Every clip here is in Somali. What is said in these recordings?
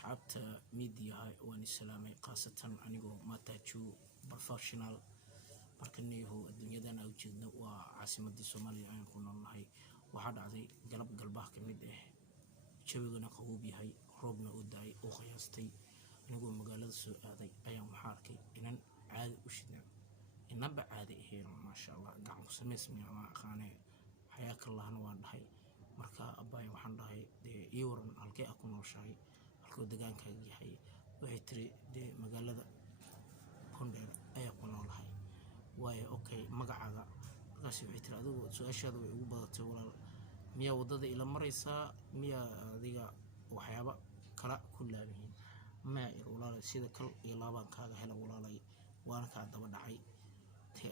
أصحابتا ميديا واني سلامي قاسة أنيقو ماتاجو بروفيشنال markanii hoo adduunyadan ay jeedno waa caasimadii Soomaaliya aan ku noolnahay waxa dhacday galab galbaha kamid ah jawiguna qaboob yahay roobna u daay oo qiyaastay anigoo magaalada soo aaday ayaan waxa arkay inaan caadi u shidnaa inaba caadi ahayn ma sha Allah gacan ku sameysmay ma aqaanay xayaa kallahna waan dhahay marka abay waxaan dhahay ii waran halkee ku nooshahay halkoo degaankaaga yahay waxay tiri magaalada Kondheer ayaa ku noolahay waayo okay magacaaga markaas waxay tiri adigu su'aashaada way ugu badatay walaal miya wadada ila maraysa miya adiga waxyaaba kala ku laabihiin ma walaal sida kal iyo laabaan kaaga hela walaalay waana ka daba dhacay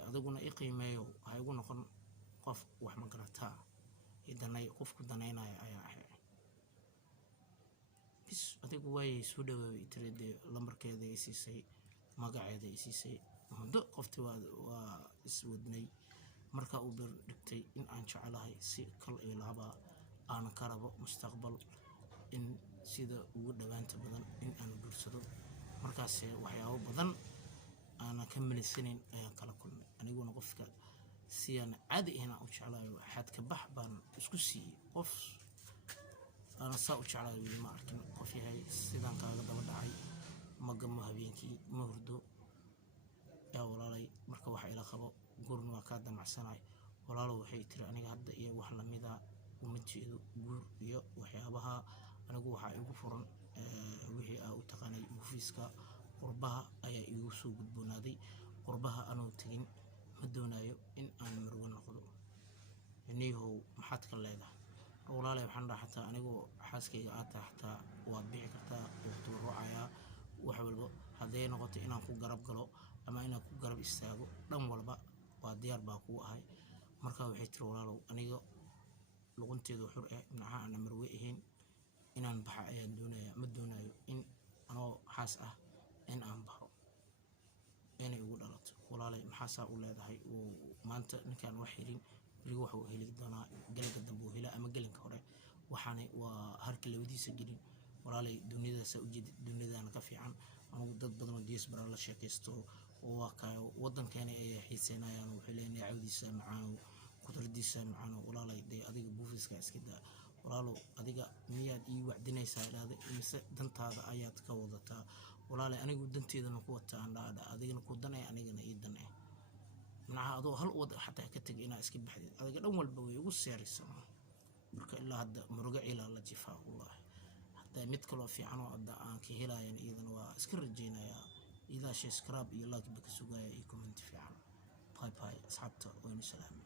adiguna i qiimeeyo waxay ugu noqon qof wax ma garataa idanay qofku danaynaya ayaa ahay bis adigu way soo dhaweeyay tiri lambarkeeda ay siisay magaceeda ay siisay هذا قفتي واسودني مركا أوبر دكتي إن أنشأ على سي كل إلهابا أنا كربو مستقبل إن سيدا وجود بنت بدن إن أنا برسدو مركا سي وحياة بدن أنا كمل السنين كلا كل أنا يقول نقفك سي أنا عادي هنا أوش على حد كبح بان إسكسي قف أنا سأوش على ما أركن قفي هاي سيدان كذا بدعي ما جمعها بينكي مهردو يا ولالي marka waxa ila qabo gurna waa ka damacsanay walaalo waxay tiri aniga hadda iyo wax la mid ah uma jeedo gur iyo waxyaabaha anigu waxa igu furan wixii aan u taqaanay buufiska qurbaha ayaa igu soo gudboonaaday qurbaha anoo tagin ma doonayo in aan marwo noqdo anigu maxaad ka leedahay walaalo waxaan dhaxtaa anigu xaaskayga aad taxtaa waad bixi kartaa waqti ruucaya wax walba haday noqoto inaan ku garab galo ama inaan ku garab istaago dhan walba waa diyaar baa ku ahay marka waxay tiri walaalow aniga luqunteedu xur ah dhinaca aan marwe ahayn inaan baxa ayaan doonaya ma doonayo in anoo xaas ah in aan baxo inay ugu dhalato walaalay maxaa u leedahay oo maanta ninkaan wax xirin bariga waxa uu heli doonaa galka dambe uu hela ama galinka hore waxaana waa harka labadiisa gelin walaalay dunida sa u jeed dunidana ka fiican anigu dad badan oo diaspora la sheekaysto oo waa wadankeena ay xiiseynayaan oo xileenay cawdiisa macaan qudradiisa macaan walaalay adiga buufiska iska daa walaalo adiga miyaad ii wacdinaysaa ilaada mise dantaada ayaad ka wadataa walaalay anigu danteedana ku wataa andhaada adigana ku danay anigana ii danay macnaha adoo hal wada xataa ka tag inaa iska baxdid adiga dhan walba way ugu seerisan marka ilaa hadda muruga ila la jifaa wallahi mid kale fiican oo aan ka helaayeen iidan waa iska rajeynaya ila subscribe iyo like baka sugaya iyo comment fiican bye bye asxaabta oo salaam